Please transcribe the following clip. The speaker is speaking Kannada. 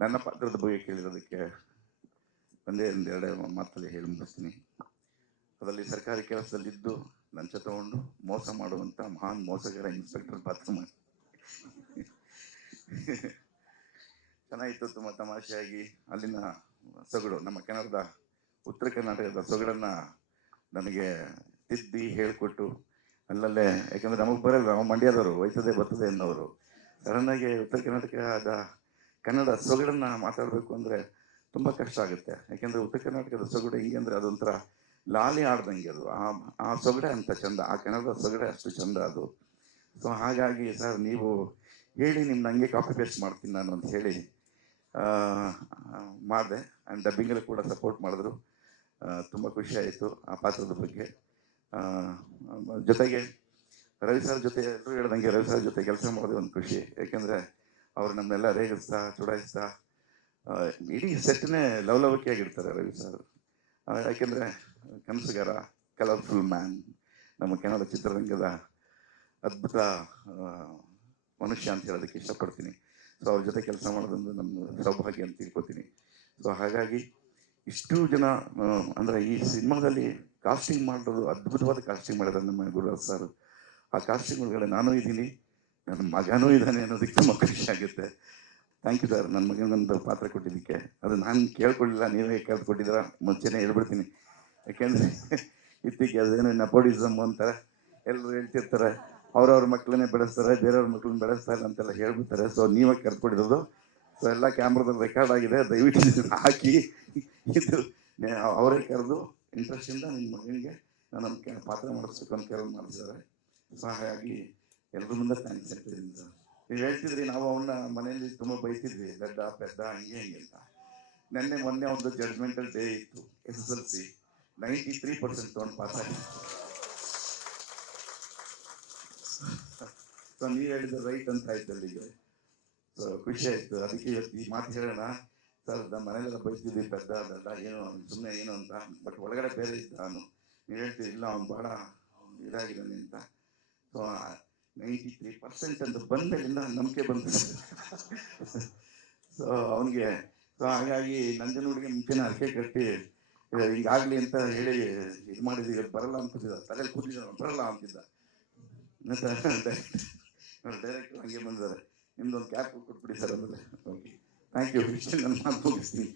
ನನ್ನ ಪಾತ್ರದ ಬಗ್ಗೆ ಕೇಳಿರೋದಕ್ಕೆ ಒಂದೆರಡು ಮಾತಲ್ಲಿ ಹೇಳಿ ಮುಗಿಸ್ತೀನಿ. ಅದರಲ್ಲಿ ಸರ್ಕಾರಿ ಕೆಲಸದಲ್ಲಿದ್ದು ಲಂಚ ತಗೊಂಡು ಮೋಸ ಮಾಡುವಂಥ ಮಹಾನ್ ಮೋಸಗಾರ ಇನ್ಸ್ಪೆಕ್ಟರ್ ಪಾತ್ರ ಮಾಡಿ ಚೆನ್ನಾಗಿತ್ತು. ತುಂಬ ತಮಾಷೆಯಾಗಿ ಅಲ್ಲಿನ ಸೊಗಡು, ನಮ್ಮ ಕನ್ನಡದ ಉತ್ತರ ಕರ್ನಾಟಕದ ಸೊಗಡನ್ನು ನನಗೆ ತಿದ್ದಿ ಹೇಳಿಕೊಟ್ಟು ಅಲ್ಲಲ್ಲೇ, ಯಾಕಂದರೆ ನಮಗೆ ಬರಲ್ಲ, ನಾವು ಮಂಡ್ಯದವರು ಹೋಯ್ತದೆ ಬರ್ತದೆ ಅನ್ನೋರು. ಸಡನ್ನಾಗಿ ಉತ್ತರ ಕರ್ನಾಟಕದ ಕನ್ನಡ ಸೊಗಡನ್ನು ಮಾತಾಡಬೇಕು ಅಂದರೆ ತುಂಬ ಕಷ್ಟ ಆಗುತ್ತೆ. ಯಾಕೆಂದರೆ ಉತ್ತರ ಕರ್ನಾಟಕದ ಸೊಗಡು ಹೆಂಗೆ ಅಂದರೆ ಅದೊಂಥರ ಲಾಲಿ ಆಡ್ದಂಗೆ, ಅದು ಆ ಸೊಗಡೆ ಅಂತ ಚಂದ, ಆ ಕನ್ನಡದ ಸೊಗಡೆ ಅಷ್ಟು ಚಂದ ಅದು. ಸೊ ಹಾಗಾಗಿ ಸರ್ ನೀವು ಹೇಳಿ ನಿಮ್ಗೆ ಹಂಗೆ ಕಾಪಿ ಪೇಸ್ಟ್ ಮಾಡ್ತೀನಿ ನಾನು ಅಂತ ಹೇಳಿ ಮಾಡಿದೆ. ಆ್ಯಂಡ್ ಡಬ್ಬಿಂಗಲ್ಲಿ ಕೂಡ ಸಪೋರ್ಟ್ ಮಾಡಿದ್ರು. ತುಂಬ ಖುಷಿ ಆಯಿತು ಆ ಪಾತ್ರದ ಬಗ್ಗೆ. ಜೊತೆಗೆ ರವಿ ಸರ್ ಜೊತೆ ಎಲ್ಲರೂ ಹೇಳ್ದಂಗೆ ರವಿ ಸರ್ ಜೊತೆ ಕೆಲಸ ಮಾಡೋದೇ ಒಂದು ಖುಷಿ. ಯಾಕೆಂದರೆ ಅವರು ನಮ್ಮನ್ನೆಲ್ಲ ರೇಗಿಸ್ತಾ ಚುಡಾಯಿಸ್ತಾ ಇಡೀ ಸೆಟ್ನೇ ಲವಲವಿಕೆಯಾಗಿರ್ತಾರೆ ರವಿ ಸರ್. ಯಾಕೆಂದರೆ ಕನಸುಗಾರ, ಕಲರ್ಫುಲ್ ಮ್ಯಾನ್, ನಮ್ಮ ಕನ್ನಡ ಚಿತ್ರರಂಗದ ಅದ್ಭುತ ಮನುಷ್ಯ ಅಂತ ಹೇಳೋದಕ್ಕೆ ಇಷ್ಟಪಡ್ತೀನಿ. ಸೊ ಅವ್ರ ಜೊತೆ ಕೆಲಸ ಮಾಡೋದೊಂದು ನಮ್ಮ ಸೌಭಾಗ್ಯ ಅಂತ ತಿಳ್ಕೊತೀನಿ. ಸೊ ಹಾಗಾಗಿ ಇಷ್ಟು ಜನ ಅಂದರೆ ಈ ಸಿನಿಮಾದಲ್ಲಿ ಕಾಸ್ಟಿಂಗ್ ಮಾಡೋದು, ಅದ್ಭುತವಾದ ಕಾಸ್ಟಿಂಗ್ ಮಾಡಿದ್ದಾರೆ ನಮ್ಮ ಗುರುರಾಜ್ ಸರ್. ಆ ಕಾಸ್ಟಿಂಗ್ ಒಳಗಡೆ ನಾನು ಇದ್ದೀನಿ, ನನ್ನ ಮಗನೂ ಇದ್ದಾನೆ ಅನ್ನೋದಕ್ಕೆ ತುಂಬ ಖುಷಿ ಆಗುತ್ತೆ. ಥ್ಯಾಂಕ್ ಯು ಸರ್, ನನ್ನ ಮಗನೊಂದು ಪಾತ್ರ ಕೊಟ್ಟಿದ್ದಕ್ಕೆ. ಅದು ನಾನು ಕೇಳ್ಕೊಳ್ಳಿಲ್ಲ, ನೀವೇ ಕೇಳ್ಕೊಟ್ಟಿದ್ದೀರ, ಮುಂಚೆನೇ ಹೇಳ್ಬಿಡ್ತೀನಿ. ಯಾಕೆಂದರೆ ಇತ್ತೀಚೆಗೆ ಅದೇನು ನೆಪೋಟಿಸಮ್ ಅಂತಾರೆ, ಎಲ್ಲರೂ ಹೇಳ್ತಿರ್ತಾರೆ ಅವ್ರವ್ರ ಮಕ್ಕಳನ್ನೇ ಬೆಳೆಸ್ತಾರೆ, ಬೇರೆಯವ್ರ ಮಕ್ಕಳನ್ನ ಬೆಳೆಸ್ತಾರೆ ಅಂತೆಲ್ಲ ಹೇಳ್ಬಿಡ್ತಾರೆ. ಸೊ ನೀವೇ ಕರ್ಕೊಟ್ಟಿರೋದು. ಸೊ ಎಲ್ಲ ಕ್ಯಾಮ್ರಾದಲ್ಲಿ ರೆಕಾರ್ಡ್ ಆಗಿದೆ, ದಯವಿಟ್ಟು ಇದನ್ನು ಹಾಕಿ. ಇದು ಅವರೇ ಕರೆದು ಇಂಟ್ರೆಸ್ಟಿಂದ ನಿಮ್ಮ ಮಗನಿಗೆ ನಾನು ಪಾತ್ರ ಮಾಡಿಸ್ಬೇಕು ಅಂತ ಕರೆದು ಮಾಡಿಸಿದ್ದಾರೆ. ಸೊ ಹಾಗಾಗಿ ಎಲ್ಲರ ಮುಂದೆ ಥ್ಯಾಂಕ್ಸ್ ಹೇಳ್ತಿದ್ದೀನಿ ಸರ್. ನೀವು ಹೇಳ್ತಿದ್ರಿ, ನಾವು ಅವನ್ನ ಮನೆಯಲ್ಲಿ ತುಂಬ ಬೈತಿದ್ವಿ, ದಡ್ಡ ಪೆದ್ದ ಹಂಗೆ ಹಿಂಗೆ ಅಂತ. ಮೊನ್ನೆ ಒಂದು ಜಡ್ಜ್ಮೆಂಟಲ್ ಡೇ ಇತ್ತು, SSLC 93% ತೊಗೊಂಡು ಪಾಸ್ ಆಗಿ. ಸೊ ನೀವು ಹೇಳಿದ ರೈಟ್ ಅಂತ ಆಯ್ತು ಅಲ್ಲಿಗೆ. ಸೊ ಖುಷಿ ಆಯ್ತು. ಅದಕ್ಕೆ ಇವತ್ತು ಈ ಮಾತು ಹೇಳೋಣ ಸರ್. ನಮ್ಮ ಮನೆಯಲ್ಲೆಲ್ಲ ಬೈತಿದ್ವಿ, ಪೆದ್ದ ದಡ್ಡ ಏನೋ ಸುಮ್ಮನೆ ಏನೋ ಅಂತ, ಬಟ್ ಒಳಗಡೆ ಬೇರೆ ಇದ್ದ ನಾನು. ನೀವು ಹೇಳ್ತೀವಿ ಇಲ್ಲ ಅವ್ನು ಭಾಳ ಇದಾಗಿದ್ದಾನೆ ಅಂತ. ಸೊ 93% ಅಂತ ಬಂದಾಗಿಂದ ನಂಬಿಕೆ ಬಂತು. ಸೊ ಅವನಿಗೆ, ಸೊ ಹಾಗಾಗಿ ನಂಜನಗೂಡಿಗೆ ಮುಂಚೆನೇ ಅರ್ಕೆ ಕಟ್ಟಿ ಹಿಂಗಾಗಲಿ ಅಂತ ಹೇಳಿ ಇದು ಮಾಡಿದ್ದೀವಿ. ಬರಲ್ಲ ಅಂತಿದ್ದ, ತಲೆಯಲ್ಲಿ ಕೂತಿದ್ದ, ಬರಲ್ಲ ಅಂತಿದ್ದ. ಡೈರೆಕ್ಟರ್ ಹಂಗೆ ಬಂದಿದ್ದಾರೆ, ನಿಮ್ದೊಂದು ಕ್ಯಾಪ್ ಕೊಟ್ಬಿಡಿ ಸರ್ ಅಂದರೆ. Okay, thank you. ನನ್ನ ಮಾತು ಮುಗಿಸ್ತೀನಿ.